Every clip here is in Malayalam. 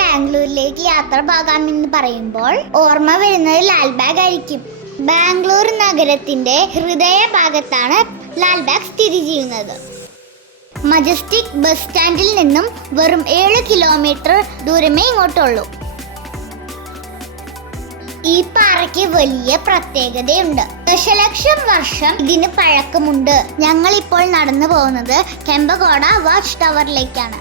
ബാംഗ്ലൂരിലേക്ക് യാത്ര പോകാമെന്ന് പറയുമ്പോൾ ഓർമ്മ വരുന്നത് ലാൽബാഗ് ആയിരിക്കും. ബാംഗ്ലൂർ നഗരത്തിന്റെ ഹൃദയഭാഗത്താണ് ലാൽബാഗ് സ്ഥിതി ചെയ്യുന്നത്. മജസ്റ്റിക് ബസ് സ്റ്റാൻഡിൽ നിന്നും വെറും 7 കിലോമീറ്റർ ദൂരമേ ഇങ്ങോട്ടുള്ളൂ. ഈ പാറയ്ക്ക് വലിയ പ്രത്യേകതയുണ്ട്. ദശലക്ഷം വർഷം ഇതിന് പഴക്കമുണ്ട്. ഞങ്ങൾ ഇപ്പോൾ നടന്നു പോകുന്നത് കെമ്പഗോഡ വാച്ച് ടവറിലേക്കാണ്.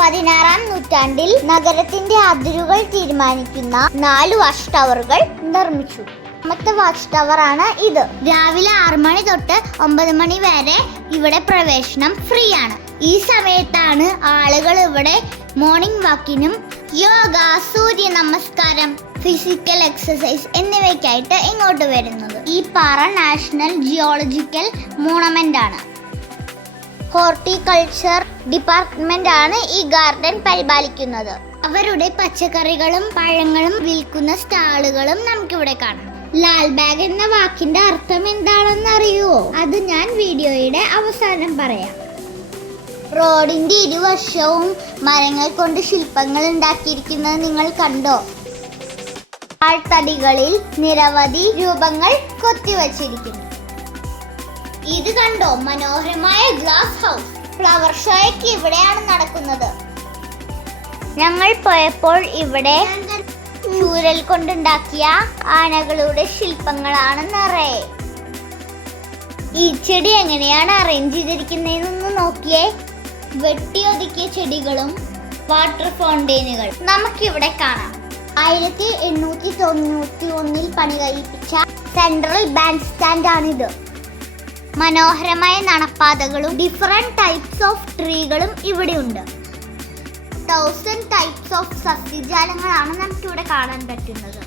16-ാം നൂറ്റാണ്ടിൽ നഗരത്തിന്റെ അതിരുകൾ തീരുമാനിക്കുന്ന 4 വാച്ച് ടവറുകൾ നിർമ്മിച്ചു. രണ്ടാമത്തെ വാച്ച് ടവർ ആണ് ഇത്. രാവിലെ 6 മണി തൊട്ട് 9 മണി വരെ ഇവിടെ പ്രവേശനം ഫ്രീ ആണ്. ഈ സമയത്താണ് ആളുകൾ ഇവിടെ മോർണിംഗ് വാക്കിനും യോഗ, സൂര്യ നമസ്കാരം, ഫിസിക്കൽ എക്സസൈസ് എന്നിവയ്ക്കായിട്ട് ഇങ്ങോട്ട് വരുന്നത്. ഈ പാറ നാഷണൽ ജിയോളജിക്കൽ മോണമെന്റ് ആണ്. ഹോർട്ടിക്കൾച്ചർ ഡിപ്പാർട്ട്മെന്റ് ആണ് ഈ ഗാർഡൻ പരിപാലിക്കുന്നത്. അവരുടെ പച്ചക്കറികളും പഴങ്ങളും വിൽക്കുന്ന സ്റ്റാളുകളും നമുക്കിവിടെ കാണാം. ലാൽബാഗ് എന്ന വാക്കിന്റെ അർത്ഥം എന്താണെന്ന് അറിയുമോ? അത് ഞാൻ വീഡിയോയുടെ അവസാനം പറയാം. റോഡിന്റെ ഇരുവശവും മരങ്ങൾ കൊണ്ട് ശില്പങ്ങൾ ഉണ്ടാക്കിയിരിക്കുന്നത് നിങ്ങൾ കണ്ടോ? ആൾത്തടികളിൽ നിരവധി രൂപങ്ങൾ കൊത്തിവച്ചിരിക്കുന്നു. ഇത് കണ്ടോ? മനോഹരമായ ഗ്ലാസ് ഹൗസ്. ഫ്ലവർ ഷോയ്ക്ക് ഇവിടെയാണ് നടക്കുന്നത്. ഞങ്ങൾ പോയപ്പോൾ ഇവിടെ ചൂരൽ കൊണ്ടുണ്ടാക്കിയ ആനകളുടെ ശില്പങ്ങളാണ് നിറയെ. ഈ ചെടി എങ്ങനെയാണ് അറേഞ്ച് ചെയ്തിരിക്കുന്നതെന്ന് നോക്കിയേ. വെട്ടിയൊതുക്കിയ ചെടികളും വാട്ടർ ഫൗണ്ടെയിനുകൾ നമുക്കിവിടെ കാണാം. 1891 പണി കഴിപ്പിച്ച സെൻട്രൽ ബാൻഡ് സ്റ്റാൻഡ് ആണിത്. മനോഹരമായ നടപ്പാതകളും ഡിഫറെന്റ് ടൈപ്സ് ഓഫ് ട്രീകളും ഇവിടെയുണ്ട്. 1000 ടൈപ്സ് ഓഫ് സസ്യജാലങ്ങളാണ് നമുക്കിവിടെ കാണാൻ പറ്റുന്നത്.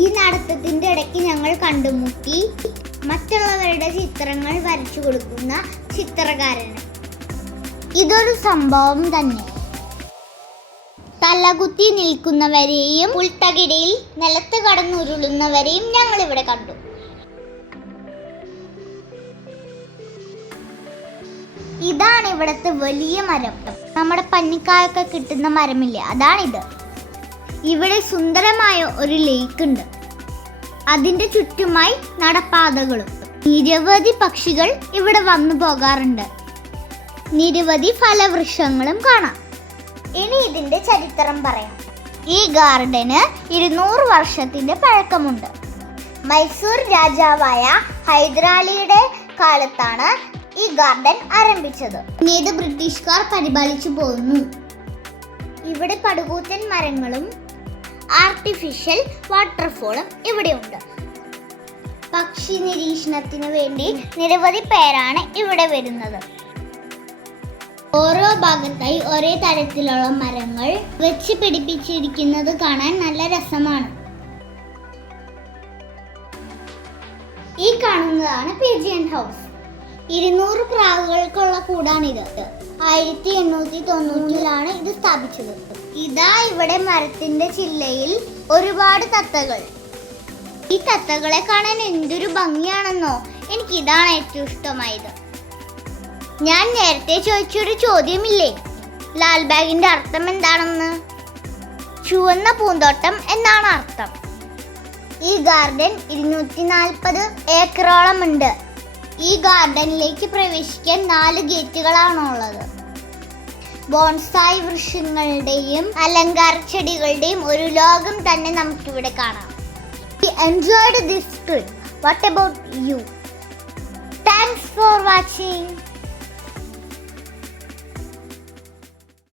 ഈ നടത്തത്തിന്റെ ഇടയ്ക്ക് ഞങ്ങൾ കണ്ടുമുട്ടി മറ്റുള്ളവരുടെ ചിത്രങ്ങൾ വരച്ചു കൊടുക്കുന്ന ചിത്രകാരന്. ഇതൊരു സംഭവം തന്നെ. തലകുത്തി നിൽക്കുന്നവരെയും പുൽത്തകിടിയിൽ നിലത്ത് കടന്നുരുളുന്നവരെയും ഞങ്ങൾ ഇവിടെ കണ്ടു. ഇതാണ് ഇവിടുത്തെ വലിയ മരം. നമ്മുടെ പന്നിക്കായൊക്കെ കിട്ടുന്ന മരമില്ലേ, അതാണിത്. ഇവിടെ സുന്ദരമായ ഒരു ലേക്ക് ഉണ്ട്. അതിന്റെ ചുറ്റുമായി നടപ്പാതകളും. നിരവധി പക്ഷികൾ ഇവിടെ വന്നു പോകാറുണ്ട്. നിരവധി ഫലവൃക്ഷങ്ങളും കാണാം. ഇനി ഇതിന്റെ ചരിത്രം പറയാം. ഈ ഗാർഡന് 200 വർഷത്തിന്റെ പഴക്കമുണ്ട്. മൈസൂർ രാജാവായ ഹൈദരാലിയുടെ കാലത്താണ് ഈ ഗാർഡൻ ആരംഭിച്ചത്. ഇത് ബ്രിട്ടീഷുകാർ പരിപാലിച്ചു പോന്നു. ഇവിടെ പടുകൂറ്റൻ മരങ്ങളും ആർട്ടിഫിഷ്യൽ വാട്ടർഫോളും ഇവിടെയുണ്ട്. പക്ഷി നിരീക്ഷണത്തിന് വേണ്ടി നിരവധി പേരാണ് ഇവിടെ വരുന്നത്. ഓരോ ഭാഗത്തായി ഒരേ തരത്തിലുള്ള മരങ്ങൾ വെച്ച് പിടിപ്പിച്ചിരിക്കുന്നത് കാണാൻ നല്ല രസമാണ്. ഈ കാണുന്നതാണ് പിജിയൻ ഹൗസ്. 200 പ്രാവുകൾക്കുള്ള കൂടാണിത്. 1890-ലാണ് ഇത് സ്ഥാപിച്ചത്. ഇതാ ഇവിടെ മരത്തിന്റെ ചില്ലയിൽ ഒരുപാട് തത്തകൾ. ഈ തത്തകളെ കാണാൻ എന്തൊരു ഭംഗിയാണെന്നോ. എനിക്ക് ഇതാണ് ഏറ്റവും ഇഷ്ടമായത്. ഞാൻ നേരത്തെ ചോദിച്ചൊരു ചോദ്യമില്ലേ, ലാൽബാഗിന്റെ അർത്ഥം എന്താണെന്ന്? ചുവന്ന പൂന്തോട്ടം എന്നാണ് അർത്ഥം. ഈ ഗാർഡൻ 240 ഏക്കറോളം ഉണ്ട്. ഈ ഗാർഡനിലേക്ക് പ്രവേശിക്കാൻ 4 ഗേറ്റുകളാണുള്ളത്. ബോൺസായി വൃക്ഷങ്ങളുടെയും അലങ്കാര ചെടികളുടെയും ഒരു ലോകം തന്നെ നമുക്കിവിടെ കാണാം. We enjoyed this trip. What about you? Thanks for watching.